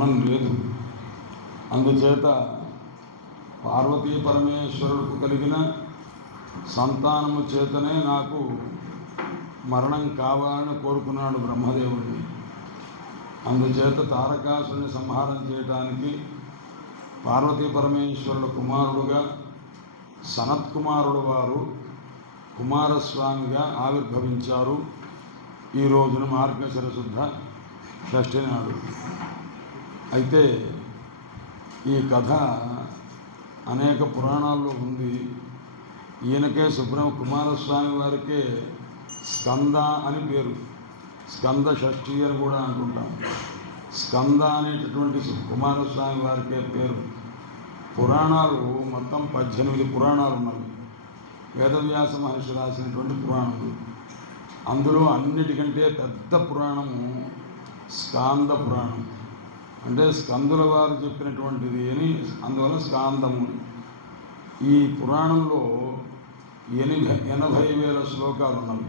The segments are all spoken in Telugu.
ధర్మం లేదు. అందుచేత పార్వతీ పరమేశ్వరుడికి కలిగిన సంతానము చేతనే నాకు మరణం కావాలని కోరుకున్నాడు బ్రహ్మదేవుడిని. అందుచేత తారకాసుని సంహారం చేయడానికి పార్వతీ పరమేశ్వరుడు కుమారుడుగా సనత్ కుమారుడు వారు కుమారస్వామిగా ఆవిర్భవించారు. ఈ రోజున మార్గశిర శుద్ధ షష్ఠి నాడు. అయితే ఈ కథ అనేక పురాణాల్లో ఉంది. ఈయనకే సుబ్రహ్మ కుమారస్వామి వారికే స్కంద అని పేరు. స్కంద షష్ఠి అని కూడా అంటుంటాం. స్కంద అనేటటువంటి కుమారస్వామి వారికే పేరు. పురాణాలు మొత్తం పద్దెనిమిది పురాణాలు ఉన్నాయి. వేదవ్యాస మహర్షి రాసినటువంటి పురాణాలు. అందులో అన్నిటికంటే పెద్ద పురాణము స్కాంద పురాణం. అంటే స్కందుల వారు చెప్పినటువంటిది అని అందువల్ల స్కాందము. ఈ పురాణంలో ఎనభై ఎనభై వేల శ్లోకాలు ఉన్నవి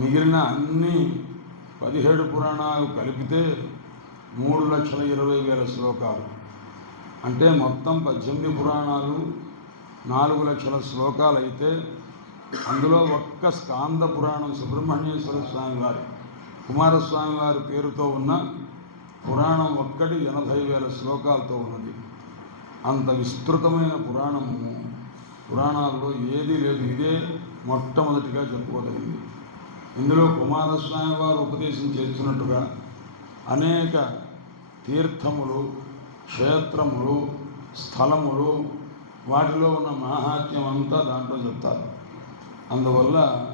మిగిలిన అన్ని పదిహేడు పురాణాలు కలిపితే మూడు లక్షల ఇరవై వేల శ్లోకాలు. అంటే మొత్తం పద్దెనిమిది పురాణాలు నాలుగు లక్షల శ్లోకాలు అయితే అందులో ఒక్క స్కాంద పురాణం సుబ్రహ్మణ్యేశ్వర స్వామి వారి కుమారస్వామి వారి పేరుతో ఉన్న పురాణం ఒక్కటి ఎనభై వేల శ్లోకాలతో ఉన్నది. అంత విస్తృతమైన పురాణము పురాణాల్లో ఏదీ లేదు. ఇదే మొట్టమొదటిగా చెప్పుకోదగింది. ఇందులో కుమారస్వామి వారు ఉపదేశం చేస్తున్నట్టుగా అనేక తీర్థములు క్షేత్రములు స్థలములు వాటిలో ఉన్న మాహాత్మ్యం అంతా దాంట్లో చెప్తారు. అందువల్ల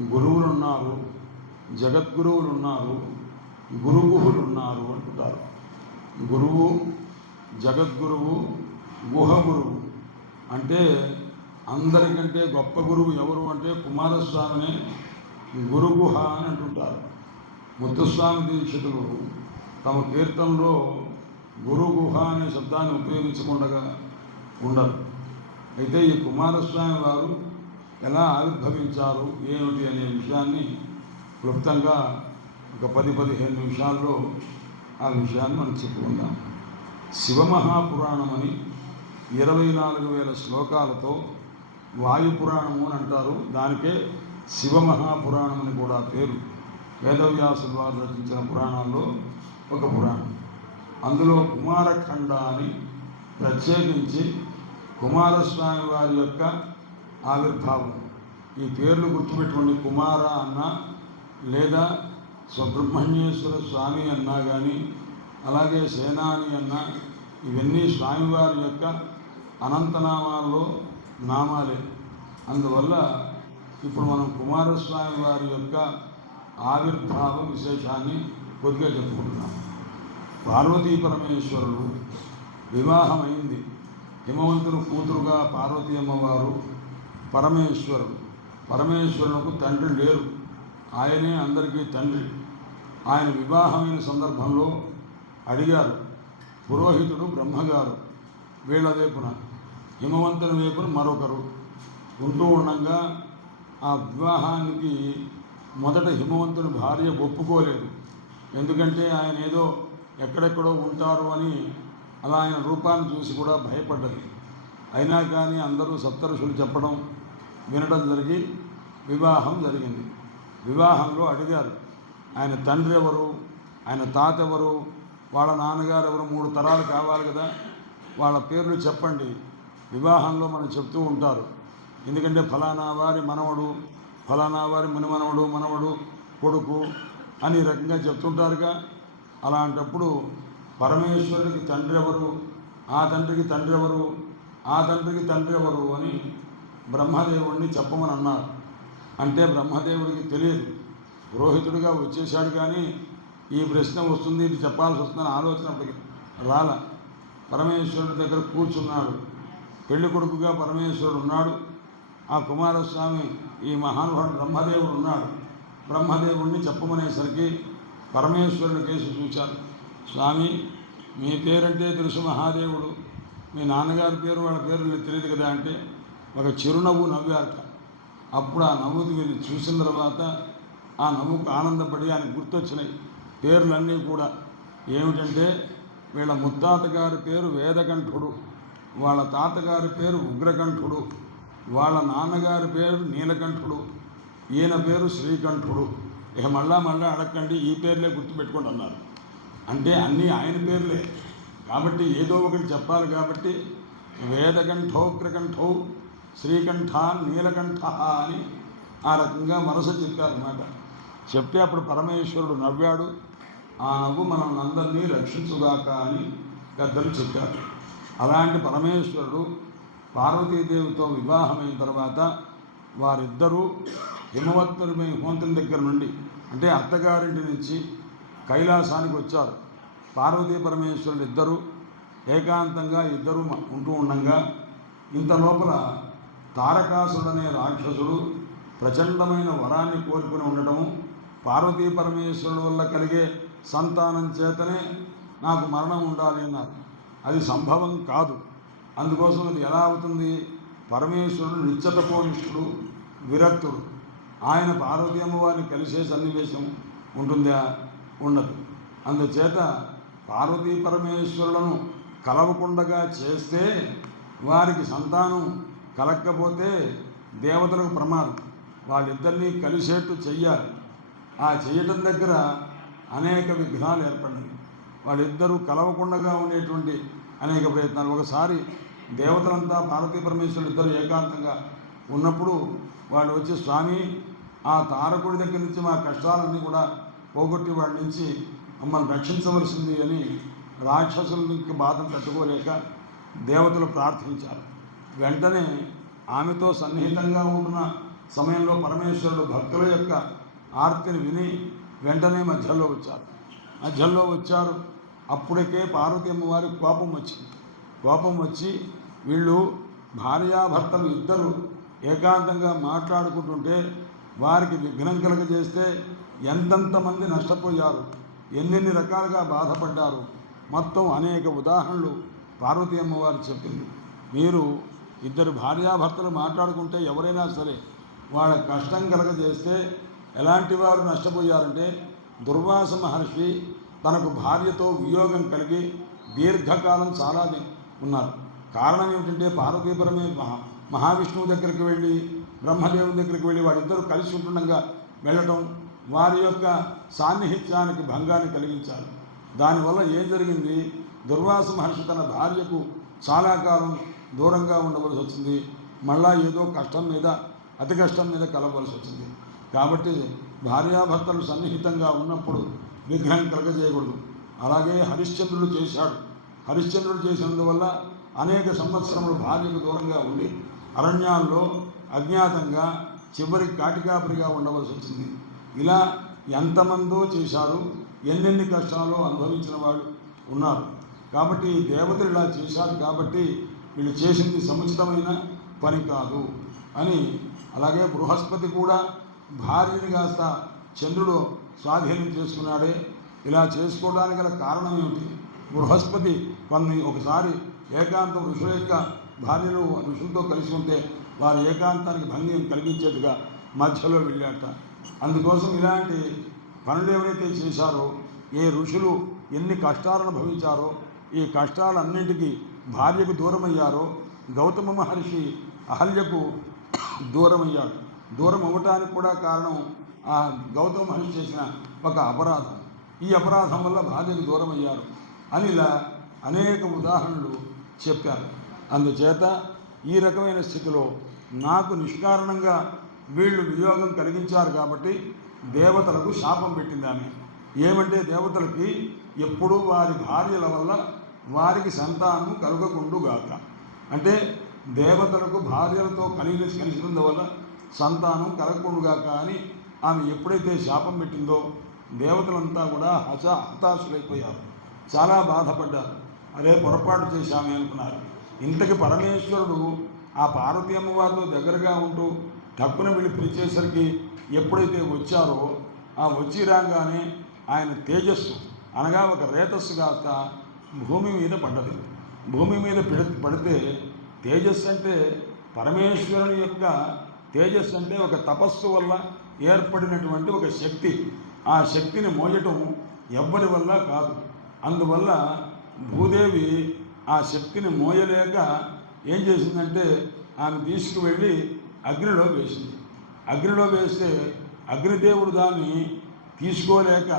గురువులు ఉన్నారు జగద్గురువులు ఉన్నారు గురుగుహులు ఉన్నారు అంటుంటారు గురువు జగద్గురువు గుహ గురువు అంటే అందరికంటే గొప్ప గురువు ఎవరు అంటే కుమారస్వామినే గురుగుహ అని అంటుంటారు. ముత్తుస్వామి దీక్షితులు తమ కీర్తనలో గురుగుహ అనే శబ్దాన్ని ఉపయోగించకుండా ఉండరు. అయితే ఈ కుమారస్వామి వారు ఎలా ఆవిర్భవించారు ఏమిటి అనే విషయాన్ని క్లుప్తంగా ఒక పది పదిహేను నిమిషాల్లో ఆ విషయాన్ని మనం చెప్పుకుందాం. శివమహాపురాణం అని ఇరవై నాలుగు వేల శ్లోకాలతో వాయుపురాణము అని అంటారు. దానికే శివమహాపురాణం అని కూడా పేరు. వేదవ్యాసుల వారు రచించిన పురాణాల్లో ఒక పురాణం. అందులో కుమారఖండ అని ప్రత్యేకించి కుమారస్వామి వారి యొక్క ఆవిర్భావం. ఈ పేర్లు గుర్తుపెట్టుకోండి. కుమార అన్న లేదా సుబ్రహ్మణ్యేశ్వర స్వామి అన్నా కానీ అలాగే సేనాని అన్న ఇవన్నీ స్వామివారి యొక్క అనంతనామాల్లో నామాలే. అందువల్ల ఇప్పుడు మనం కుమారస్వామి వారి యొక్క ఆవిర్భావ విశేషాన్ని కొద్దిగా చెప్పుకుంటున్నాం. పార్వతీ పరమేశ్వరుడు వివాహమైంది. హిమవంతుడు కూతురుగా పార్వతీ అమ్మవారు పరమేశ్వరుడు. పరమేశ్వరులకు తండ్రి లేరు. ఆయనే అందరికీ తండ్రి. ఆయన వివాహమైన సందర్భంలో అడిగారు పురోహితుడు బ్రహ్మగారు వీళ్ళ వైపున హిమవంతుని వైపున మరొకరు. ఉంటూ ఉండగా ఆ వివాహానికి మొదట హిమవంతుని భార్య ఒప్పుకోలేదు. ఎందుకంటే ఆయన ఏదో ఎక్కడెక్కడో ఉంటారు అని అలా ఆయన రూపాన్ని చూసి కూడా భయపడ్డది. అయినా కానీ అందరూ సప్తరుషులు చెప్పడం వినడం జరిగి వివాహం జరిగింది. వివాహంలో అడిగారు. ఆయన తండ్రి ఎవరు ఆయన తాత ఎవరు వాళ్ళ నాన్నగారు ఎవరు మూడు తరాలు కావాలి కదా? వాళ్ళ పేర్లు చెప్పండి. వివాహంలో మనం చెప్తూ ఉంటారు. ఎందుకంటే ఫలానా వారి మనవడు ఫలానా వారి మునిమనవడు మనవడు కొడుకు అని రకంగా చెప్తుంటారుగా. అలాంటప్పుడు పరమేశ్వరుడికి తండ్రి ఎవరు ఆ తండ్రికి తండ్రి ఎవరు ఆ తండ్రికి తండ్రి ఎవరు అని బ్రహ్మదేవుణ్ణి చెప్పమని అన్నారు. అంటే బ్రహ్మదేవుడికి తెలియదు. పురోహితుడిగా వచ్చేసాడు కానీ ఈ ప్రశ్న వస్తుంది ఇది చెప్పాల్సి వస్తుందని ఆలోచన అప్పటికి రాల. పరమేశ్వరుడి దగ్గర కూర్చున్నాడు. పెళ్ళి కొడుకుగా పరమేశ్వరుడు ఉన్నాడు. ఆ కుమారస్వామి ఈ మహానుభావుడు బ్రహ్మదేవుడు ఉన్నాడు. బ్రహ్మదేవుడిని చెప్పమనేసరికి పరమేశ్వరుని కేసు చూశారు. స్వామి మీ పేరంటే తెలుసు మహాదేవుడు. మీ నాన్నగారి పేరు వాళ్ళ పేరు మీకు తెలియదు కదా అంటే ఒక చిరునవ్వు నవ్వారట. అప్పుడు ఆ నవ్వుకి వీళ్ళు చూసిన తర్వాత ఆ నవ్వుకు ఆనందపడి ఆయన గుర్తొచ్చినాయి. పేర్లన్నీ కూడా. ఏమిటంటే వీళ్ళ ముత్తాత గారి పేరు వేదకంఠుడు వాళ్ళ తాతగారి పేరు ఉగ్రకంఠుడు వాళ్ళ నాన్నగారి పేరు నీలకంఠుడు ఈయన పేరు శ్రీకంఠుడు. ఇక మళ్ళా మళ్ళా అడగండి ఈ పేర్లే గుర్తుపెట్టుకోండి అన్నారు. అంటే అన్నీ ఆయన పేర్లే. కాబట్టి ఏదో ఒకటి చెప్పాలి కాబట్టి వేదకంఠోగ్రకంఠౌ శ్రీకంఠ నీలకంఠ అని ఆ రకంగా వరస చెప్పారన్నమాట. చెప్తే అప్పుడు పరమేశ్వరుడు నవ్వాడు ఆ నవ్వు మనం అందరినీ రక్షించుగాక అని పెద్దలు చెప్పారు. అలాంటి పరమేశ్వరుడు పార్వతీదేవితో వివాహమైన తర్వాత వారిద్దరూ హిమవత్తులపై హోంతం దగ్గర నుండి అంటే అత్తగారింటి నుంచి కైలాసానికి వచ్చారు. పార్వతీ పరమేశ్వరులు ఇద్దరు ఏకాంతంగా ఇద్దరు ఉంటూ ఉండంగా ఇంత లోపల తారకాసుడనే రాక్షసుడు ప్రచండమైన వరాన్ని కోరుకుని ఉండటము పార్వతీ పరమేశ్వరుడు వల్ల కలిగే సంతానం చేతనే నాకు మరణం ఉండాలి అన్నారు. అది సంభవం కాదు. అందుకోసం అది ఎలా అవుతుంది? పరమేశ్వరుడు నిశ్చతపోనిష్ఠుడు విరక్తుడు. ఆయన పార్వతీ అమ్మవారిని కలిసే సన్నివేశం ఉంటుందా? ఉండదు. అందుచేత పార్వతీ పరమేశ్వరులను కలవకుండగా చేస్తే వారికి సంతానం కలగకపోతే దేవతలకు ప్రమాదం. వాళ్ళిద్దరినీ కలిసేట్టు చెయ్యాలి. ఆ చేయటం దగ్గర అనేక విఘ్నాలు ఏర్పడినాయి వాళ్ళిద్దరూ కలవకుండా ఉండేటువంటి అనేక ప్రయత్నాలు. ఒకసారి దేవతలంతా పార్వతీ పరమేశ్వరులు ఇద్దరు ఏకాంతంగా ఉన్నప్పుడు వాళ్ళు వచ్చి స్వామి ఆ తారకుడి దగ్గర నుంచి మా కష్టాలన్నీ కూడా పోగొట్టి వాడి నుంచి మమ్మల్ని రక్షించవలసింది అని రాక్షసులకి బాధను తట్టుకోలేక దేవతలు ప్రార్థించారు. వెంటనే ఆమెతో సన్నిహితంగా ఉంటున్న సమయంలో పరమేశ్వరుడు భక్తుల యొక్క ఆర్తిని విని వెంటనే మధ్యలో వచ్చారు. మధ్యలో వచ్చారు. అప్పటికే పార్వతి అమ్మవారికి కోపం వచ్చింది. కోపం వచ్చి వీళ్ళు భార్యాభర్తలు ఇద్దరు ఏకాంతంగా మాట్లాడుకుంటుంటే వారికి విఘ్నం కలగజేస్తే ఎంతెంతమంది నష్టపోయారు. ఎన్నెన్ని రకాలుగా బాధపడ్డారు. మొత్తం అనేక ఉదాహరణలు పార్వతీ అమ్మవారు చెప్పింది. మీరు ఇద్దరు భార్యాభర్తలు మాట్లాడుకుంటే ఎవరైనా సరే వాళ్ళ కష్టం కలగజేస్తే ఎలాంటి వారు నష్టపోయారంటే దుర్వాస మహర్షి తనకు భార్యతో వియోగం కలిగి దీర్ఘకాలం చాలా ఉన్నారు. కారణం ఏమిటంటే పార్వతీపురమే మహా మహావిష్ణువు దగ్గరికి వెళ్ళి బ్రహ్మదేవుని దగ్గరికి వెళ్ళి వాళ్ళిద్దరూ కలిసి ఉంటుండగా వెళ్ళటం వారి యొక్క సాన్నిహిత్యానికి భంగాన్ని కలిగించారు. దానివల్ల ఏం జరిగింది? దుర్వాస మహర్షి తన భార్యకు చాలా కాలం దూరంగా ఉండవలసి వచ్చింది. మళ్ళా ఏదో కష్టం మీద అతి కష్టం మీద కలవలసి వచ్చింది. కాబట్టి భార్యాభర్తలు సన్నిహితంగా ఉన్నప్పుడు విగ్రహం కలగజేయకూడదు. అలాగే హరిశ్చంద్రుడు చేశాడు. హరిశ్చంద్రుడు చేసినందువల్ల అనేక సంవత్సరములు భార్యకు దూరంగా ఉండి అరణ్యాల్లో అజ్ఞాతంగా చివరికి కాటికాపరిగా ఉండవలసి వచ్చింది. ఇలా ఎంతమందో చేశారు ఎన్నెన్ని కష్టాలు అనుభవించిన వాళ్ళు ఉన్నారు. కాబట్టి దేవతలు ఇలా చేశారు కాబట్టి వీళ్ళు చేసింది సముచితమైన పని కాదు అని అలాగే బృహస్పతి కూడా భార్యని కాస్త చంద్రుడు స్వాధీనం చేసుకున్నాడే. ఇలా చేసుకోవడానికి గల కారణం ఏమిటి? బృహస్పతి కొన్ని ఒకసారి ఏకాంతం ఋషుల యొక్క భార్యలు ఋషులతో కలిసి ఉంటే వారి ఏకాంతానికి భంగం కలిగించేట్టుగా మధ్యలో వెళ్ళాట. అందుకోసం ఇలాంటి పనులు ఎవరైతే చేశారో ఏ ఋషులు ఎన్ని కష్టాలను భవించారో ఈ కష్టాలన్నింటికీ భార్యకు దూరమయ్యారో గౌతమ మహర్షి అహల్యకు దూరమయ్యాడు. దూరం అవ్వటానికి కూడా కారణం ఆ గౌతమ మహర్షి చేసిన ఒక అపరాధం. ఈ అపరాధం వల్ల భార్యకు దూరం అయ్యారు అని ఇలా అనేక ఉదాహరణలు చెప్పారు. అందుచేత ఈ రకమైన స్థితిలో నాకు నిష్కారణంగా వీళ్ళు వియోగం కలిగించారు కాబట్టి దేవతలకు శాపం పెట్టిందామె ఏమంటే దేవతలకి ఎప్పుడూ వారి భార్యల వల్ల వారికి సంతానం కలుగకుండుగాక అంటే దేవతలకు భార్యలతో కలిగి కలిసినందు వల్ల సంతానం కలగకుండుగాక అని ఆమె ఎప్పుడైతే శాపం పెట్టిందో దేవతలంతా కూడా హస హతాశులైపోయారు. చాలా బాధపడ్డారు. అరే పొరపాటు చేశామే అనుకున్నారు. ఇంతకి పరమేశ్వరుడు ఆ పార్వతీ అమ్మవారితో దగ్గరగా ఉంటూ టక్కున వెళ్ళి పిలిచేసరికి ఎప్పుడైతే వచ్చారో ఆ వచ్చి రాగానే ఆయన తేజస్సు అనగా ఒక రేతస్సు కాస్త భూమి మీద పడ్డది. భూమి మీద పడితే తేజస్సు అంటే పరమేశ్వరుని యొక్క తేజస్సు అంటే ఒక తపస్సు వల్ల ఏర్పడినటువంటి ఒక శక్తి. ఆ శక్తిని మోయటం ఎవ్వరి వల్ల కాదు. అందువల్ల భూదేవి ఆ శక్తిని మోయలేక ఏం చేసిందంటే ఆమె తీసుకువెళ్ళి అగ్నిలో వేసింది. అగ్నిలో వేస్తే అగ్నిదేవుడు దాన్ని తీసుకోలేక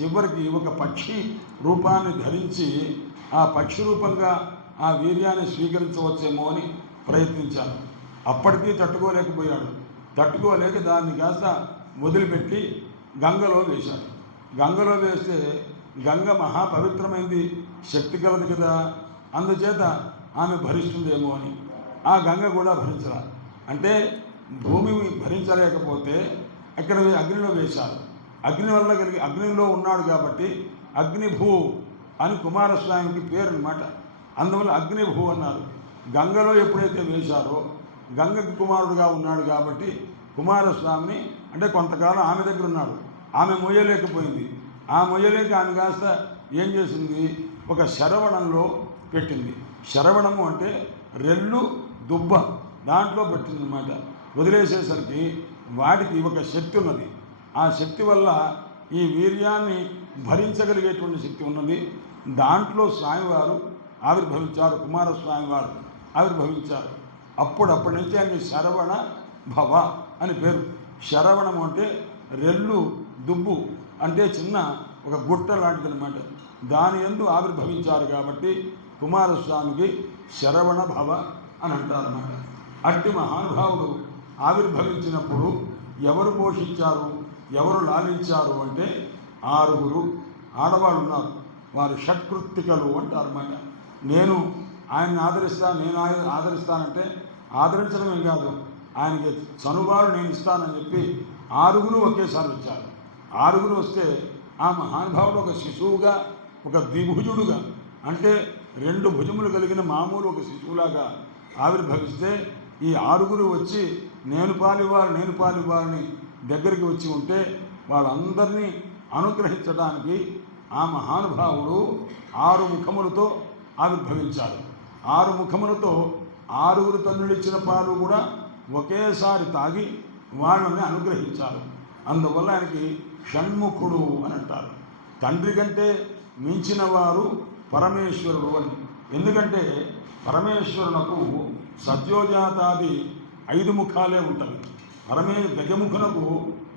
చివరికి ఒక పక్షి రూపాన్ని ధరించి ఆ పక్షి రూపంగా ఆ వీర్యాన్ని స్వీకరించవచ్చేమో అని ప్రయత్నించాడు. అప్పటికీ తట్టుకోలేకపోయాడు. తట్టుకోలేక దాన్ని కాస్త వదిలిపెట్టి గంగలో వేశాడు. గంగలో వేస్తే గంగ మహాపవిత్రమైంది శక్తి కలదు కదా అందుచేత ఆమె భరిస్తుందేమో అని. ఆ గంగ కూడా భరించరా అంటే భూమి భరించలేకపోతే అక్కడ అగ్నిలో వేశారు. అగ్ని వల్ల కలిగి అగ్నిలో ఉన్నాడు కాబట్టి అగ్నిభూ అని కుమారస్వామికి పేరు అనమాట అందువల్ల అగ్నిభూ అన్నారు. గంగలో ఎప్పుడైతే వేశారో గంగకి కుమారుడుగా ఉన్నాడు కాబట్టి కుమారస్వామిని అంటే కొంతకాలం ఆమె దగ్గర ఉన్నాడు. ఆమె మొయ్యలేకపోయింది. ఆ మొయ్యలేక ఆమె కాస్త ఏం చేసింది? ఒక శరవణంలో పెట్టింది. శరవణము అంటే రెల్లు దుబ్బ దాంట్లో పెట్టింది అనమాట వదిలేసేసరికి వాడికి ఒక శక్తి ఉన్నది. ఆ శక్తి వల్ల ఈ వీర్యాన్ని భరించగలిగేటువంటి శక్తి ఉన్నది. దాంట్లో స్వామివారు ఆవిర్భవించారు కుమారస్వామివారు ఆవిర్భవించారు. అప్పుడు అప్పటి నుంచి ఆయన శరవణ భవ అని పేరు. శరవణం అంటే రెల్లు దుబ్బు అంటే చిన్న ఒక గుట్ట లాంటిది అనమాట దాని ఎందు ఆవిర్భవించారు కాబట్టి కుమారస్వామికి శరవణ భవ అని అంటారన్నమాట. అట్టి మహానుభావుడు ఆవిర్భవించినప్పుడు ఎవరు పోషించారు? ఎవరు లాలించారు అంటే ఆరుగురు ఆడవాళ్ళు ఉన్నారు. వారు షట్కృత్తికలు అంటారన్నమాట నేను ఆయన్ని ఆదరిస్తా నేను ఆయన ఆదరిస్తానంటే ఆదరించడమే కాదు ఆయనకి చనుబాలు నేను ఇస్తానని చెప్పి ఆరుగురు ఒకేసారి వచ్చారు. ఆరుగురు వస్తే ఆ మహానుభావుడు ఒక శిశువుగా ఒక ద్విభుజుడుగా అంటే రెండు భుజములు కలిగిన మామూలు ఒక శిశువులాగా ఆవిర్భవిస్తే ఈ ఆరుగురు వచ్చి నేను పాలివారు నేను పాలివారిని దగ్గరికి వచ్చి ఉంటే వాళ్ళందరినీ అనుగ్రహించడానికి ఆ మహానుభావుడు ఆరు ముఖములతో ఆవిర్భవించాడు. ఆరు ముఖములతో ఆరుగురు తల్లుడిచ్చిన పాలు కూడా ఒకేసారి తాగి వాళ్ళని అనుగ్రహించారు అందువల్ల ఆయనకి షణ్ముఖుడు అని అంటారు. తండ్రి కంటే మించిన వారు పరమేశ్వరుడు అని. ఎందుకంటే పరమేశ్వరునకు సత్యోజాతాది ఐదు ముఖాలే ఉంటాయి. పరమే గజముఖునకు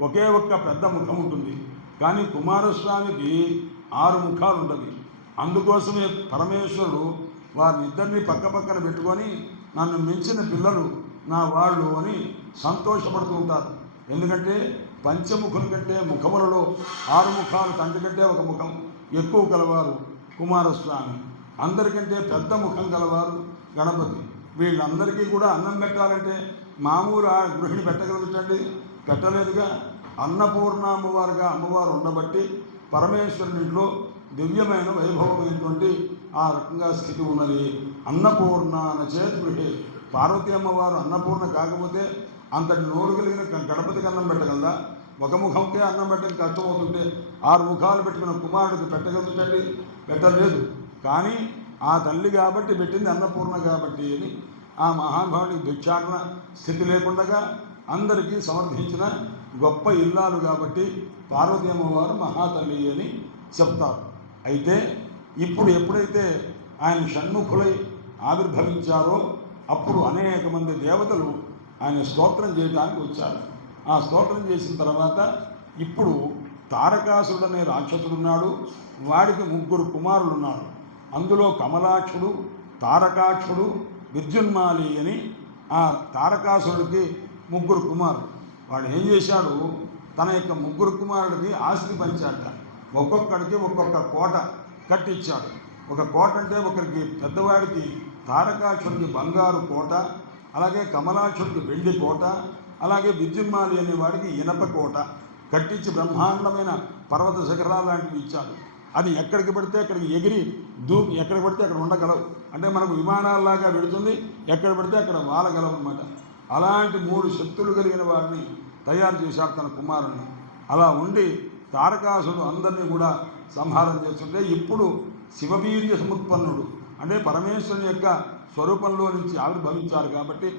ఒకే ఒక్క పెద్ద ముఖం ఉంటుంది. కానీ కుమారస్వామికి ఆరు ముఖాలు ఉంటుంది అందుకోసమే పరమేశ్వరుడు వారిని ఇద్దరిని పక్క పక్కన పెట్టుకొని నన్ను మించిన పిల్లలు నా వాళ్ళు అని సంతోషపడుతూ ఉంటారు. ఎందుకంటే పంచముఖుల కంటే ముఖములలో ఆరు ముఖాలు తండ్రి కంటే ఒక ముఖం ఎక్కువ కలవారు కుమారస్వామి. అందరికంటే పెద్ద ముఖం కలవారు గణపతి. వీళ్ళందరికీ కూడా అన్నం పెట్టాలంటే మామూలు ఆ గృహిణి పెట్టగలుగుతండి? పెట్టలేదుగా. అన్నపూర్ణ అమ్మవారుగా అమ్మవారు ఉండబట్టి పరమేశ్వరుని ఇంట్లో దివ్యమైన వైభవమైనటువంటి ఆ రకంగా స్థితి ఉన్నది. అన్నపూర్ణ చేతి గృహే. పార్వతీ అమ్మవారు అన్నపూర్ణ కాకపోతే అంతటి నోరు కలిగిన గణపతికి అన్నం పెట్టగలదా? ఒక ముఖంకే అన్నం పెట్టడం కష్టమవుతుంటే ఆరు ముఖాలు పెట్టుకున్న కుమారుడికి పెట్టగలుగుతండి? పెట్టలేదు. కానీ ఆ తల్లి కాబట్టి పెట్టింది అన్నపూర్ణ కాబట్టి అని ఆ మహానుభావుడికి భిక్షాటన స్థితి లేకుండా అందరికీ సమర్థించిన గొప్ప ఇల్లాలు కాబట్టి పార్వతీ అమ్మవారు మహాతల్లి అని చెప్తారు. అయితే ఇప్పుడు ఎప్పుడైతే ఆయన షణ్ముఖులై ఆవిర్భవించారో అప్పుడు అనేక మంది దేవతలు ఆయన స్తోత్రం చేయడానికి వచ్చారు. ఆ స్తోత్రం చేసిన తర్వాత ఇప్పుడు తారకాసుడు అనే రాక్షసుడున్నాడు వాడికి ముగ్గురు కుమారులు ఉన్నారు అందులో కమలాక్షుడు తారకాక్షుడు విద్యున్మాలి అని ఆ తారకాసురుడికి ముగ్గురు కుమారుడు వాడు ఏం చేశాడు తన యొక్క ముగ్గురు కుమారుడికి ఆస్తి పంచాట ఒక్కొక్కడికి ఒక్కొక్క కోట కట్టించాడు ఒక కోట అంటే ఒకరికి పెద్దవాడికి తారకాక్షుడికి బంగారు కోట అలాగే కమలాక్షుడికి వెండి కోట అలాగే విద్యున్మాలి అనే వాడికి ఇనప కోట కట్టించి బ్రహ్మాండమైన పర్వత శిఖరాలు లాంటివి ఇచ్చాడు అది ఎక్కడికి పడితే అక్కడికి ఎగిరి దూ ఎక్కడ పడితే అక్కడ ఉండగలవు. అంటే మనకు విమానాల్లాగా వెళుతుంది ఎక్కడ పడితే అక్కడ వాలగలవు అనమాట అలాంటి మూడు శక్తులు కలిగిన వారిని తయారు చేశారు తన కుమారుణ్ణి. అలా ఉండి తారకాసుడు అందరినీ కూడా సంహారం చేస్తుంటే ఇప్పుడు శివవీర్య సముత్పన్నుడు. అంటే పరమేశ్వరుని యొక్క స్వరూపంలో నుంచి ఆవిర్భవించారు కాబట్టి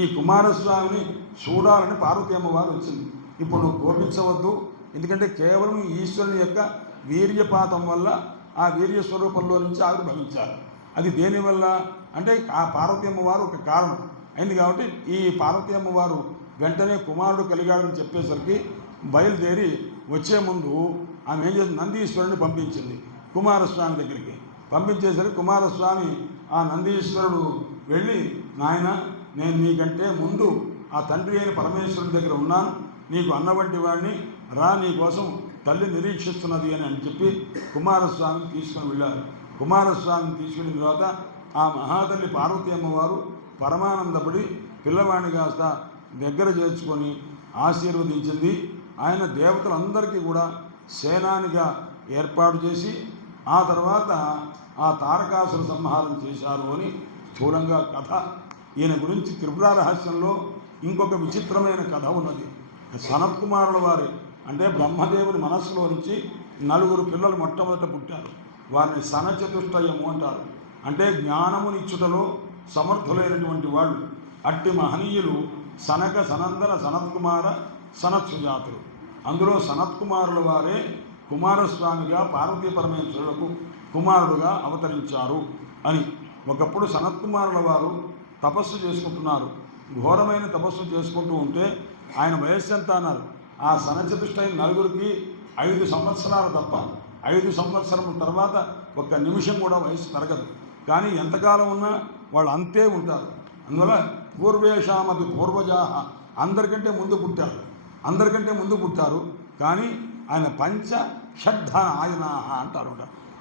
ఈ కుమారస్వామిని చూడాలని పార్వతీ అమ్మవారు వచ్చింది. ఇప్పుడు నువ్వు కోపించవద్దు ఎందుకంటే కేవలం ఈశ్వరుని యొక్క వీర్యపాతం వల్ల ఆ వీర్య స్వరూపంలో నుంచి ఆవిర్భవించారు అది దేనివల్ల అంటే ఆ పార్వతీ అమ్మవారు ఒక కారణం. అయింది కాబట్టి ఈ పార్వతీ అమ్మవారు వెంటనే కుమారుడు కలిగాడని చెప్పేసరికి బయలుదేరి వచ్చే ముందు ఆమె ఏం చేసింది? నందీశ్వరుని పంపించింది కుమారస్వామి దగ్గరికి. పంపించేసరికి కుమారస్వామి ఆ నందీశ్వరుడు వెళ్ళి నాయన నేను నీకంటే ముందు ఆ తండ్రి అయిన పరమేశ్వరుడి దగ్గర ఉన్నాను. నీకు అన్న వంటి వాడిని రా నీ కోసం తల్లి నిరీక్షిస్తున్నది అని అని చెప్పి కుమారస్వామిని తీసుకొని వెళ్ళారు. కుమారస్వామిని తీసుకెళ్ళిన తర్వాత ఆ మహాతల్లి పార్వతీ అమ్మవారు పరమానందపడి పిల్లవాడిని కాస్త దగ్గర చేర్చుకొని ఆశీర్వదించింది. ఆయన దేవతలందరికీ కూడా సేనానిగా ఏర్పాటు చేసి ఆ తర్వాత ఆ తారకాసుర సంహారం చేశారు అని స్థూలంగా కథ. ఈయన గురించి త్రిపుర రహస్యంలో ఇంకొక విచిత్రమైన కథ ఉన్నది. సనత్ కుమారుల వారి అంటే బ్రహ్మదేవుని మనస్సులో నుంచి నలుగురు పిల్లలు మొట్టమొదట పుట్టారు. వారిని సనచతుష్టయము అంటారు. అంటే జ్ఞానమునిచ్చుటలో సమర్థులైనటువంటి వాళ్ళు. అట్టి మహనీయులు సనక సనందన సనత్కుమార సనత్సుజాతులు. అందులో సనత్కుమారుల వారే కుమారస్వామిగా పార్వతీ పరమేశ్వరులకు కుమారుడుగా అవతరించారు అని. ఒకప్పుడు సనత్కుమారుల వారు తపస్సు చేసుకుంటున్నారు. ఘోరమైన తపస్సు చేసుకుంటూ ఉంటే ఆయన వయస్సు ఎంత అన్నారు? ఆ సనచతుష్టైన నలుగురికి ఐదు సంవత్సరాలు తప్ప ఐదు సంవత్సరం తర్వాత ఒక్క నిమిషం కూడా వయసు తరగదు కానీ ఎంతకాలం ఉన్నా వాళ్ళు అంతే ఉంటారు. అందువల్ల పూర్వేషామతి పూర్వజాహ అందరికంటే ముందు పుట్టారు. అందరికంటే ముందు పుట్టారు. కానీ ఆయన పంచ షడ్ధ ఆయనాహ అంటారు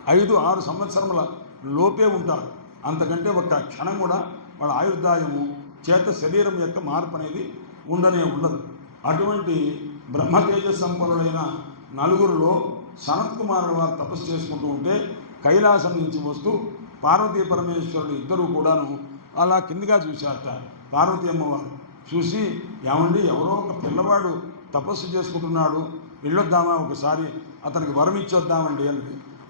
ఐదు ఆరు సంవత్సరముల లోపే ఉంటారు. అంతకంటే ఒక క్షణం కూడా వాళ్ళ ఆయుర్దాయము చేత శరీరం యొక్క మార్పు అనేది ఉండనే ఉండదు. అటువంటి బ్రహ్మతేజ సంపన్నులైన నలుగురిలో సనత్ కుమారుడు వారు తపస్సు చేసుకుంటూ ఉంటే కైలాసం నుంచి వస్తూ పార్వతీ పరమేశ్వరుడు ఇద్దరు కూడాను అలా కిందిగా చూశారట. పార్వతీ అమ్మవారు చూసి ఏమండి ఎవరో ఒక పిల్లవాడు తపస్సు చేసుకుంటున్నాడు. వెళ్ళొద్దామా? ఒకసారి అతనికి వరం ఇచ్చొద్దామండి అని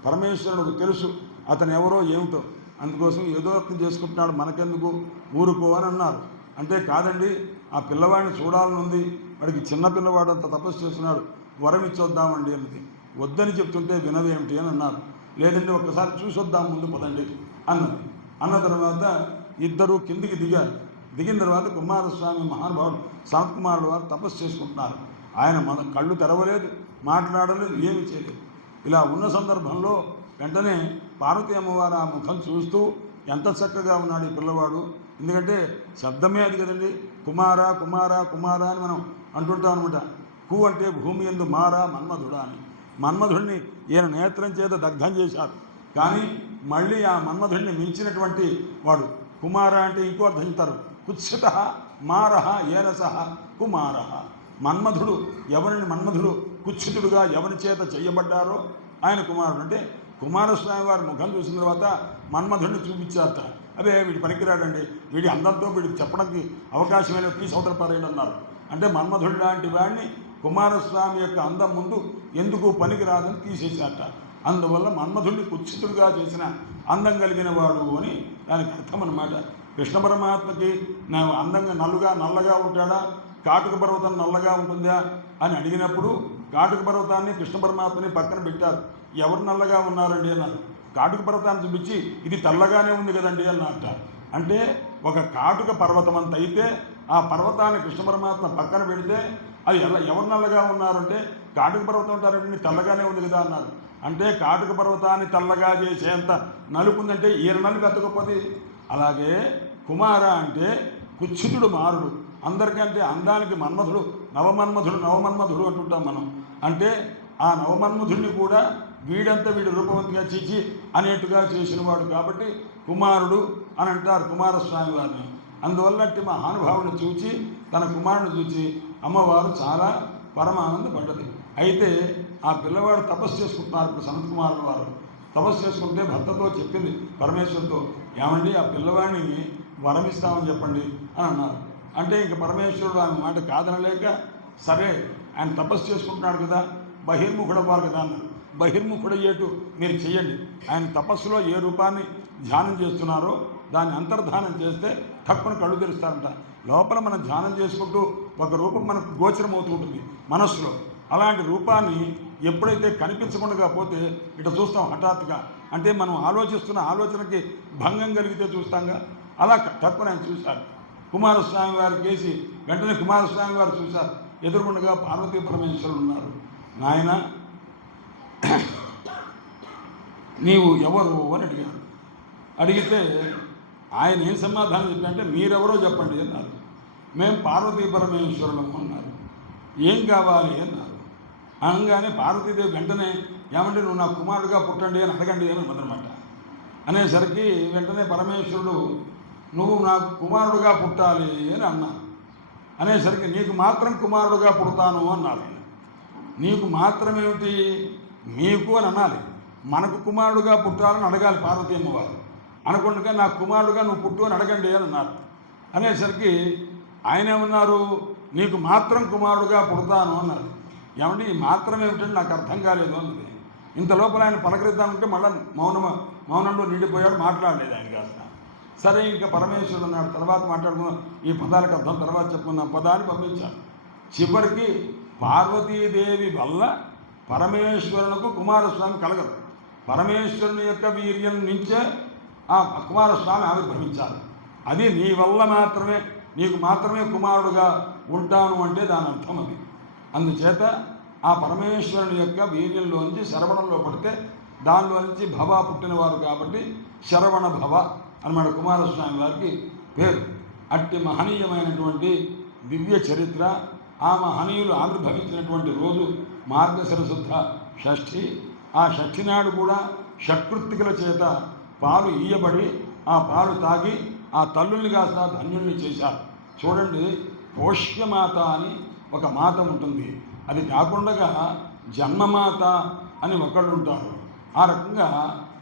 పరమేశ్వరుడికి తెలుసు. అతను ఎవరో ఏమిటో. అందుకోసం ఏదో అర్థం చేసుకుంటున్నాడు. మనకెందుకు? ఊరుకో అని అన్నారు. అంటే కాదండి ఆ పిల్లవాడిని చూడాలనుంది. వాడికి చిన్నపిల్లవాడు అంత తపస్సు చేస్తున్నాడు వరం ఇచ్చొద్దామండి అన్నది. వద్దని చెప్తుంటే వినవేమిటి అని అన్నారు. లేదండి ఒక్కసారి చూసొద్దాం ముందు పదండి అన్నది. అన్న తర్వాత ఇద్దరు కిందికి దిగారు. దిగిన తర్వాత కుమారస్వామి మహానుభావుడు సనత్ కుమారుడు వారు తపస్సు చేసుకుంటున్నారు. ఆయన మన కళ్ళు తెరవలేదు మాట్లాడలేదు ఏమి చేయలేదు. ఇలా ఉన్న సందర్భంలో వెంటనే పార్వతీ అమ్మవారు ఆ ముఖం చూస్తూ ఎంత చక్కగా ఉన్నాడు ఈ పిల్లవాడు. ఎందుకంటే శబ్దమే అది కదండి. కుమార కుమార కుమార అని మనం అంటుంటాం అనమాట కు అంటే భూమి ఎందు మార మన్మధుడా అని. మన్మధుడిని ఈయన నేత్రం చేత దగ్ధం చేశారు. కానీ మళ్ళీ ఆ మన్మధుడిని మించినటువంటి వాడు కుమార అంటే ఇంకో అర్థం చెప్తారు. కుత్సిత మారహ ఏనస కుమార. మన్మధుడు ఎవరిని మన్మధుడు కుత్సితుడుగా ఎవరి చేత చేయబడ్డారో ఆయన కుమారుడు. అంటే కుమారస్వామి వారి ముఖం చూసిన తర్వాత మన్మధుడిని చూపించారట. అదే వీడి పనికిరాడండి. వీడి అందరితో వీడికి చెప్పడానికి అవకాశమైన తీసి అవతల పారేయండి అన్నారు. అంటే మన్మధుడు లాంటి వాడిని కుమారస్వామి యొక్క అందం ముందు ఎందుకు పనికిరాదని తీసేశాట అందువల్ల మన్మధుడిని కుత్సితుడుగా చేసిన అందం కలిగిన వాడు అని దానికి అర్థం అనమాట కృష్ణ పరమాత్మకి నా అందంగా నల్లుగా నల్లగా ఉంటాడా? కాటుక పర్వతం నల్లగా ఉంటుందా? అని అడిగినప్పుడు కాటుక పర్వతాన్ని కృష్ణ పరమాత్మని పక్కన పెట్టారు. ఎవరు నల్లగా ఉన్నారండి అన్నారు. కాటుక పర్వతాన్ని చూపించి ఇది తెల్లగానే ఉంది కదండి అన్నట్ట అంటే ఒక కాటుక పర్వతం అంత అయితే ఆ పర్వతాన్ని కృష్ణ పరమాత్మ పక్కన పెడితే అది ఎలా ఎవరు నల్లగా ఉన్నారంటే కాటుక పర్వతం ఉంటారండి తెల్లగానే ఉంది కదా అన్నారు. అంటే కాటుక పర్వతాన్ని తెల్లగా చేసేంత నలుపు ఉందంటే ఈర నలుపు ఎత్తకపోతే అలాగే కుమార అంటే కుత్సితుడు మారుడు. అందరికంటే అందానికి మన్మధుడు నవమన్మధుడు నవమన్మధుడు అంటుంటాం మనం. అంటే ఆ నవమన్మధుడిని కూడా వీడంతా వీడు రూపవంతిగా చీచి అనేట్టుగా చేసినవాడు కాబట్టి కుమారుడు అని అంటారు కుమారస్వామి వారిని. అందువల్ల మా మహానుభావుని చూచి తన కుమారుని చూచి అమ్మవారు చాలా పరమానందపడ్డది. అయితే ఆ పిల్లవాడు తపస్సు చేసుకుంటున్నారు ఇప్పుడు సనత్ కుమారుడు వారు. తపస్సు చేసుకుంటే భర్తతో చెప్పింది పరమేశ్వరుతో ఏమండి ఆ పిల్లవాడిని వరమిస్తామని చెప్పండి అని అన్నారు. అంటే ఇంక పరమేశ్వరుడు ఆమె మాట కాదనలేక సరే ఆయన తపస్సు చేసుకుంటున్నాడు కదా బహిర్ముఖుడవ్వాలి కదా అన్నారు. బహిర్ముఖుడయ్యేటు మీరు చేయండి ఆయన తపస్సులో ఏ రూపాన్ని ధ్యానం చేస్తున్నారో దాన్ని అంతర్ధానం చేస్తే తక్కువ కళ్ళు తెరుస్తారంట. లోపల మనం ధ్యానం చేసుకుంటూ ఒక రూపం మనకు గోచరం అవుతూ ఉంటుంది మనస్సులో. అలాంటి రూపాన్ని ఎప్పుడైతే కనిపించకుండా పోతే ఇటు చూస్తాం హఠాత్తుగా. అంటే మనం ఆలోచిస్తున్న ఆలోచనకి భంగం కలిగితే చూస్తాంగా. అలా తక్కువ ఆయన చూశారు. కుమారస్వామి వారి కేసి వెంటనే కుమారస్వామి వారు చూశారు. ఎదురుకుండగా పార్వతీ పరమేశ్వరుడు ఉన్నారు. నాయన నీవు ఎవరు? అని అడిగారు. అడిగితే ఆయన ఏం సమాధానం చెప్పారంటే మీరెవరో చెప్పండి అన్నారు. మేము పార్వతీ పరమేశ్వరులము అన్నారు. ఏం కావాలి అన్నారు. అనగానే పార్వతీదేవి వెంటనే ఏమంటే నువ్వు నా కుమారుడుగా పుట్టండి అని అడగండి అని అన్నమాట అనేసరికి వెంటనే పరమేశ్వరుడు నువ్వు నాకు కుమారుడుగా పుట్టాలి అని అన్నారు. అనేసరికి నీకు మాత్రం కుమారుడుగా పుడతాను అన్నారు నీకు మాత్రమేమిటి? మీకు అని అనాలి. మనకు కుమారుడుగా పుట్టాలని అడగాలి పార్వతీ అమ్మవారు. అనకుండా నా కుమారుడుగా నువ్వు పుట్టు అని అడగండి అని అన్నారు. అనేసరికి ఆయన ఏమన్నారు నీకు మాత్రం కుమారుడుగా పుడతాను అన్నారు. ఏమంటే ఈ మాత్రం ఏమిటంటే నాకు అర్థం కాలేదు అన్నది. ఇంత లోపల ఆయన పలకరిద్దామంటే మళ్ళీ మౌన మౌనంలో నిండిపోయాడు మాట్లాడలేదు ఆయన కాస్త. సరే ఇంకా పరమేశ్వరుడు అన్నాడు. తర్వాత మాట్లాడుకుందాం. ఈ పదాలకు అర్థం తర్వాత చెప్పుకుందాం. పదాన్ని పంపించాను చివరికి పార్వతీదేవి వల్ల పరమేశ్వరునికి కుమారస్వామి కలగదు. పరమేశ్వరుని యొక్క వీర్యం నుంచే ఆ కుమారస్వామి ఆవిర్భవించాలి అది నీ వల్ల మాత్రమే నీకు మాత్రమే కుమారుడుగా ఉంటాను అంటే దాని అర్థం అది. అందుచేత ఆ పరమేశ్వరుని యొక్క వీర్యంలోంచి శరవణంలో పడితే దానిలో నుంచి భవ పుట్టినవారు కాబట్టి శరవణ భవ అన్నమాట కుమారస్వామి వారికి పేరు. అట్టి మహనీయమైనటువంటి దివ్య చరిత్ర ఆ మహనీయులు ఆవిర్భవించినటువంటి రోజు మార్గశిర శుద్ధ షష్ఠి. ఆ షష్ఠి నాడు కూడా షట్కృత్తికల చేత పాలు ఈయబడి ఆ పాలు తాగి ఆ తల్లుల్ని కాస్త ధన్యుల్ని చేశారు. చూడండి పోష్యమాత అని ఒక మాత ఉంటుంది. అది కాకుండా జన్మమాత అని ఒకళ్ళు ఉంటారు ఆ రకంగా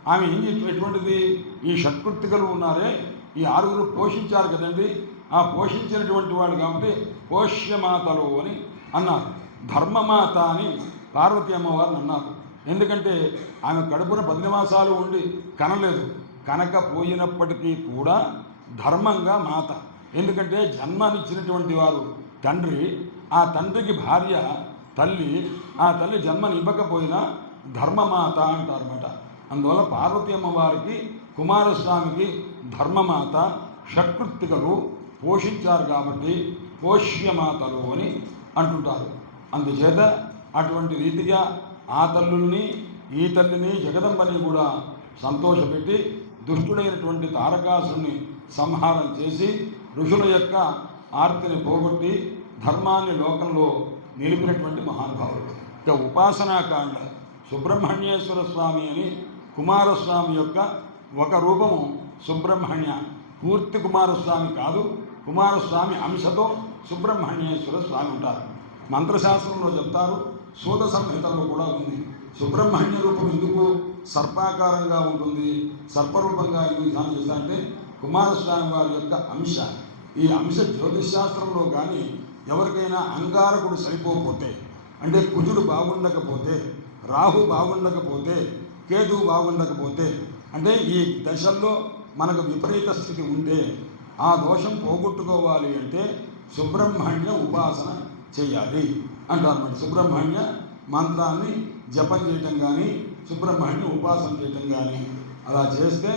ఆమె ఏం ఎటువంటిది ఈ షట్కృత్తికలు ఉన్నారే ఈ ఆరుగురు పోషించారు కదండి. ఆ పోషించినటువంటి వాళ్ళు కాబట్టి పోష్యమాతలు అని అన్నారు. ధర్మమాత అని పార్వతీ అమ్మవారిని అన్నారు. ఎందుకంటే ఆమె కడుపున పది మాసాలు ఉండి కనలేదు. కనకపోయినప్పటికీ కూడా ధర్మంగా మాత. ఎందుకంటే జన్మనిచ్చినటువంటి వారు తండ్రి ఆ తండ్రికి భార్య తల్లి ఆ తల్లి జన్మని ఇవ్వకపోయినా ధర్మమాత అంటారన్నమాట. అందువల్ల పార్వతీ అమ్మవారికి కుమారస్వామికి ధర్మమాత షట్కృత్తికలు పోషించారు కాబట్టి పోష్యమాతలు అని అంటుంటారు. అందుచేత అటువంటి రీతిగా ఆ తల్లుల్ని ఈ తల్లిని జగదంబని కూడా సంతోషపెట్టి దుష్టుడైనటువంటి తారకాసుని సంహారం చేసి ఋషుల యొక్క ఆర్తిని పోగొట్టి ధర్మాన్ని లోకంలో నిలిపినటువంటి మహానుభావుడు. ఇక ఉపాసనాకాండ సుబ్రహ్మణ్యేశ్వర స్వామి అని కుమారస్వామి యొక్క ఒక రూపము సుబ్రహ్మణ్య. పూర్తి కుమారస్వామి కాదు కుమారస్వామి అంశతో సుబ్రహ్మణ్యేశ్వర స్వామి ఉంటారు. మంత్రశాస్త్రంలో చెప్తారు సూత సంహితలో కూడా ఉంది. సుబ్రహ్మణ్య రూపం ఎందుకు సర్పాకారంగా ఉంటుంది? సర్పరూపంగా ఎందుకు ధ్యానం చేశారంటే కుమారస్వామి వారి యొక్క అంశ. ఈ అంశ జ్యోతిష్ శాస్త్రంలో కానీ ఎవరికైనా అంగారకుడు సరిపోకపోతే అంటే కుజుడు బాగుండకపోతే రాహు బాగుండకపోతే కేతు బాగుండకపోతే అంటే ఈ దశల్లో మనకు విపరీత స్థితి ఉంటే ఆ దోషం పోగొట్టుకోవాలి అంటే సుబ్రహ్మణ్య ఉపాసన చేయాలి. అంటారు సుబ్రహ్మణ్య మంత్రాన్ని జపం చేయటం కానీ సుబ్రహ్మణ్య ఉపాసన చేయటం కానీ అలా చేస్తే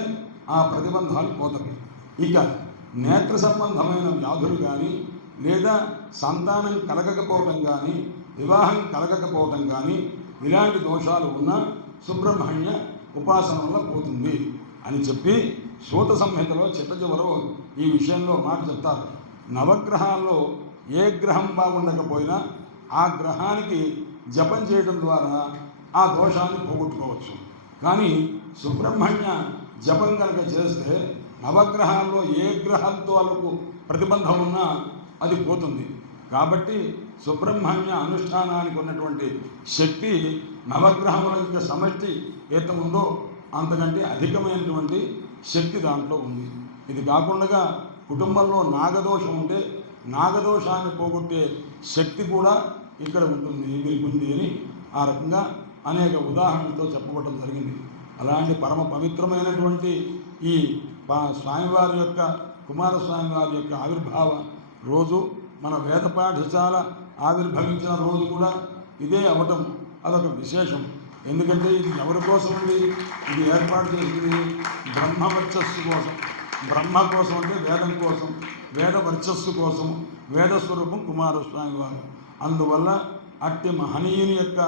ఆ ప్రతిబంధాలు పోతాయి. ఇక నేత్ర సంబంధమైన వ్యాధులు కానీ లేదా సంతానం కలగకపోవటం కానీ వివాహం కలగకపోవటం కానీ ఇలాంటి దోషాలు ఉన్నా సుబ్రహ్మణ్య ఉపాసన వల్ల పోతుంది అని చెప్పి సూత సంహితలో చిట్ట చివరో ఈ విషయంలో మాట చెప్తారు. నవగ్రహాల్లో ఏ గ్రహం బాగుండకపోయినా ఆ గ్రహానికి జపం చేయడం ద్వారా ఆ దోషాన్ని పోగొట్టుకోవచ్చు. కానీ సుబ్రహ్మణ్య జపం కనుక చేస్తే నవగ్రహాల్లో ఏ గ్రహంతో ప్రతిబంధం ఉన్నా అది పోతుంది. కాబట్టి సుబ్రహ్మణ్య అనుష్ఠానానికి ఉన్నటువంటి శక్తి నవగ్రహముల యొక్క సమష్టి ఎంత ఉందో అంతకంటే అధికమైనటువంటి శక్తి దాంట్లో ఉంది. ఇది కాకుండా కుటుంబంలో నాగదోషం ఉంటే నాగదోషాన్ని పోగొట్టే శక్తి కూడా ఇక్కడ ఉంటుంది వీరికి ఉంది అని ఆ రకంగా అనేక ఉదాహరణలతో చెప్పబడటం జరిగింది. అలాంటి పరమ పవిత్రమైనటువంటి ఈ స్వామివారి యొక్క కుమారస్వామి వారి యొక్క ఆవిర్భావ రోజు మన వేద పాఠశాల ఆవిర్భవించిన రోజు కూడా ఇదే అవటం అదొక విశేషం. ఎందుకంటే ఇది ఎవరి కోసం ఉంది ఇది ఏర్పాటు చేసింది బ్రహ్మ వర్చస్సు కోసం. బ్రహ్మ కోసం అంటే వేదం కోసం వేద వర్చస్సు కోసం వేద స్వరూపం కుమారస్వామి వారు అందువల్ల అట్టి మహనీయుని యొక్క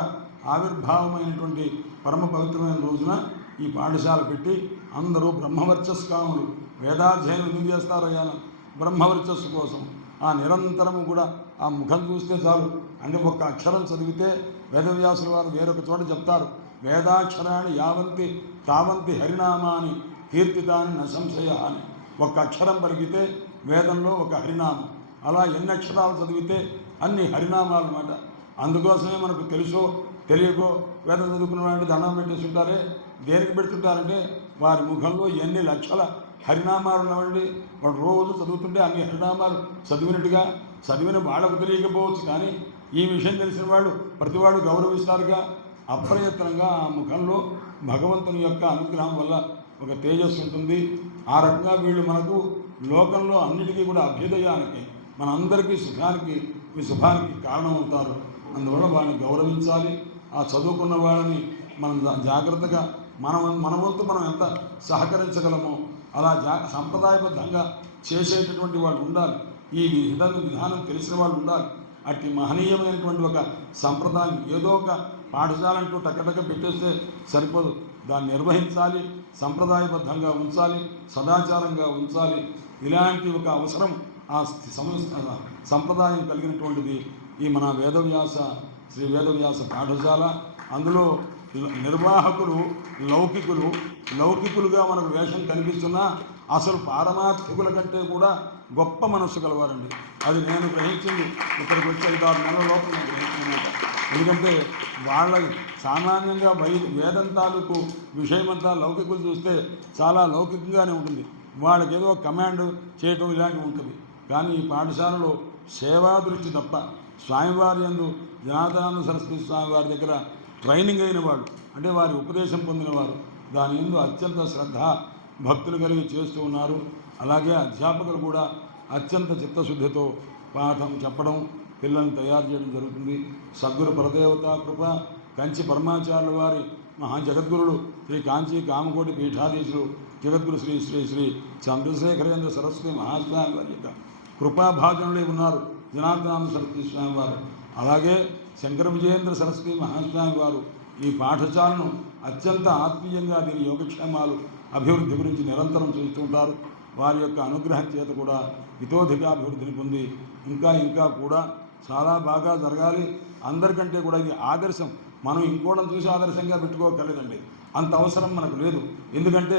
ఆవిర్భావమైనటువంటి పరమ పవిత్రమైన రోజున ఈ పాఠశాల పెట్టి అందరూ బ్రహ్మవర్చస్కాములు వేదాధ్యయనం ఎందుకు చేస్తారయ్యా బ్రహ్మవర్చస్సు కోసం. ఆ నిరంతరము కూడా ఆ ముఖం చూస్తే చాలు. అంటే ఒక్క అక్షరం చదివితే వేదవ్యాసుల వారు వేరొక చోట చెప్తారు. వేదాక్షరాన్ని యావంతి తావంతి హరినామాని కీర్తితాని నశంశయ అని ఒక్క అక్షరం పలికితే వేదంలో ఒక హరినామం. అలా ఎన్ని అక్షరాలు చదివితే అన్ని హరినామాలు అన్నమాట. అందుకోసమే మనకు తెలుసో తెలియకో వేద చదువుకున్న దండం పెట్టేస్తుంటారే దేనికి పెడుతుంటారంటే వారి ముఖంలో ఎన్ని లక్షల హరినామాలు ఉన్నవండి. వాడు రోజు చదువుతుంటే అన్ని హరినామాలు చదివినట్టుగా చదివిన వాళ్ళకు తెలియకపోవచ్చు కానీ ఈ విషయం తెలిసిన వాళ్ళు ప్రతివాడు గౌరవిస్తారుగా. అప్రయత్నంగా ఆ ముఖంలో భగవంతుని యొక్క అనుగ్రహం వల్ల ఒక తేజస్సు ఉంటుంది. ఆ రకంగా వీళ్ళు మనకు లోకంలో అన్నిటికీ కూడా అభ్యుదయానికి మనందరికీ సుఖానికి మీ శుభానికి కారణమవుతారు. అందువల్ల వాళ్ళని గౌరవించాలి. ఆ చదువుకున్న వాళ్ళని మనం జాగ్రత్తగా మనం మన వంతు మనం ఎంత సహకరించగలమో అలా జా సంప్రదాయబద్ధంగా చేసేటటువంటి వాళ్ళు ఉండాలి. ఈ విధ విధానం తెలిసిన వాళ్ళు ఉండాలి. అట్టి మహనీయమైనటువంటి ఒక సంప్రదాయం ఏదో ఒక పాఠశాల అంటూ టక్కటక్క పెట్టేస్తే సరిపోదు. దాన్ని నిర్వహించాలి సంప్రదాయబద్ధంగా ఉంచాలి సదాచారంగా ఉంచాలి. ఇలాంటి ఒక అవసరం ఆ సంస్థ సంప్రదాయం కలిగినటువంటిది ఈ మన వేదవ్యాస శ్రీ వేదవ్యాస పాఠశాల. అందులో నిర్వాహకులు లౌకికులు లౌకికులుగా మనకు వేషం కనిపిస్తున్నా అసలు పారమార్థికుల కంటే కూడా గొప్ప మనస్సు కలవారండి అది నేను గ్రహించింది ఇక్కడికి వచ్చి ఐదు ఆరు నెలల లోపల నేను గ్రహించినమాట ఎందుకంటే వాళ్ళ సామాన్యంగా వై వేదం తాలూకు విషయమంతా లౌకికులు చూస్తే చాలా లౌకికంగానే ఉంటుంది. వాళ్ళకి ఏదో కమాండ్ చేయటం ఇలాంటివి ఉంటుంది. కానీ ఈ పాఠశాలలో సేవా దృష్టి తప్ప స్వామివారి యందు జనార్దనానంద సరస్వతి స్వామివారి దగ్గర ట్రైనింగ్ అయిన వాడు అంటే వారి ఉపదేశం పొందినవారు దాని ఎందు అత్యంత శ్రద్ధ భక్తులు కలిగి చేస్తూ ఉన్నారు. అలాగే అధ్యాపకులు కూడా అత్యంత చిత్తశుద్ధితో పాఠం చెప్పడం పిల్లల్ని తయారు చేయడం జరుగుతుంది. సద్గురు పరదేవత కృప కంచి పరమాచార్యుల వారి మహా జగద్గురుడు శ్రీ కాంచీ కామకోటి పీఠాధీశులు జగద్గురు శ్రీ శ్రీ శ్రీ చంద్రశేఖరేంద్ర సరస్వతి మహాస్వామి వారి యొక్క కృపాభాజనులే ఉన్నారు. జనార్దనాథ సరస్వతి స్వామి వారు అలాగే శంకర విజయేంద్ర సరస్వతి మహాస్వామి వారు ఈ పాఠశాలను అత్యంత ఆత్మీయంగా దీని యోగక్షేమాలు అభివృద్ధి గురించి నిరంతరం చూస్తుంటారు వారి యొక్క అనుగ్రహం చేత కూడా ఇతోధికాభివృద్ధిని పొంది ఇంకా ఇంకా కూడా చాలా బాగా జరగాలి. అందరికంటే కూడా ఇది ఆదర్శం మనం ఇంకోటం చూసి ఆదర్శంగా పెట్టుకోగలదండి అంత అవసరం మనకు లేదు. ఎందుకంటే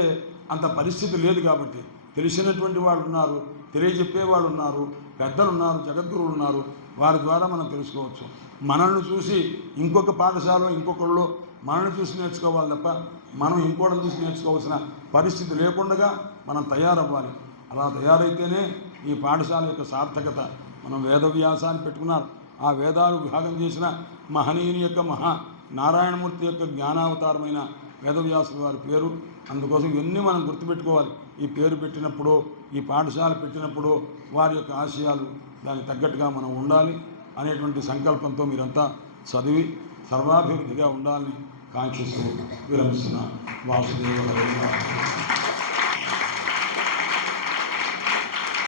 అంత పరిస్థితి లేదు కాబట్టి తెలిసినటువంటి వాళ్ళు ఉన్నారు. తెలియజెప్పే వాళ్ళు ఉన్నారు పెద్దలు ఉన్నారు జగద్గురువులు ఉన్నారు. వారి ద్వారా మనం తెలుసుకోవచ్చు. మనల్ని చూసి ఇంకొక పాఠశాల ఇంకొకళ్ళు మనల్ని చూసి నేర్చుకోవాలి తప్ప మనం ఇంకోటి చూసి నేర్చుకోవాల్సిన పరిస్థితి లేకుండా మనం తయారవ్వాలి. అలా తయారైతేనే ఈ పాఠశాల యొక్క సార్థకత. మనం వేదవ్యాసాన్ని పెట్టుకున్నారు. ఆ వేదాలు విభాగం చేసిన మహనీయుని యొక్క మహా నారాయణమూర్తి యొక్క జ్ఞానావతారమైన వేదవ్యాసుల వారి పేరు. అందుకోసం ఇవన్నీ మనం గుర్తుపెట్టుకోవాలి. ఈ పేరు పెట్టినప్పుడు ఈ పాఠశాల పెట్టినప్పుడు వారి యొక్క ఆశయాలు దానికి తగ్గట్టుగా మనం ఉండాలి అనేటువంటి సంకల్పంతో మీరంతా చదివి సర్వాభివృద్ధిగా ఉండాలని కాంక్షిస్తూ విరమిస్తున్నా. వాసుదేవ